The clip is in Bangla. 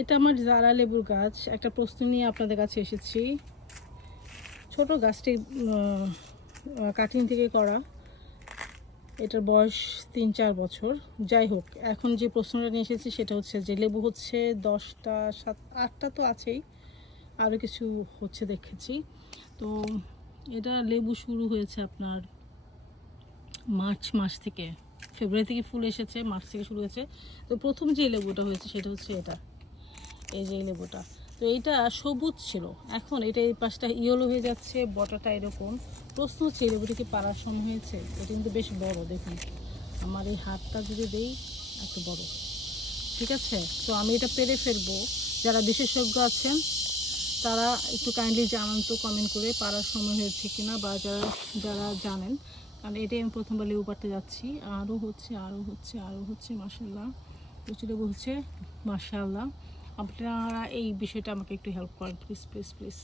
এটা আমার জারা লেবুর গাছ। একটা প্রশ্ন নিয়ে আপনাদের কাছে এসেছি। ছোট গাছটি কাটিং থেকে করা। এটার বয়স তিন চার বছর। যাই হোক, এখন যে প্রশ্নটা নিয়ে এসেছি সেটা হচ্ছে যে লেবু হচ্ছে দশটা, সাত, আটটা তো আছেই। আরও কিছু হচ্ছে দেখেছি। তো এটা লেবু শুরু হয়েছে আপনার মার্চ মাস থেকে। ফেব্রুয়ারি থেকে ফুল এসেছে, মার্চ থেকে শুরু হয়েছে। তো প্রথম যে লেবুটা হয়েছে সেটা হচ্ছে এটা। এই যে লেবুটা। তো এইটা সবুজ ছিল। এখন এটা এই পাশটা ইয়েলো হয়ে যাচ্ছে, বটাটা এরকম। প্রশ্ন হচ্ছে এই লেবুটা কি পাড়ার সময় হয়েছে? এটা কিন্তু বেশ বড়, দেখুন। আমার এই হাতটা যদি দেই এত বড়। ঠিক আছে? তো আমি এটা পেরে ফেলব। যারা বিশেষজ্ঞ আছেন, তারা একটু কাইন্ডলি জানান তো কমেন্ট করে পাড়ার সময় হয়েছে কিনা বা যারা যারা জানেন। কারণ এটাই আমি প্রথমবার লেবু পাড়তে যাচ্ছি। আরও হচ্ছে আরও হচ্ছে আরও হচ্ছে মাসাল্লাহ প্রচুর লেবু হচ্ছে মাসাল্লাহ আপনারা এই বিষয়টা আমাকে একটু হেল্প করেন প্লিজ প্লিজ প্লিজ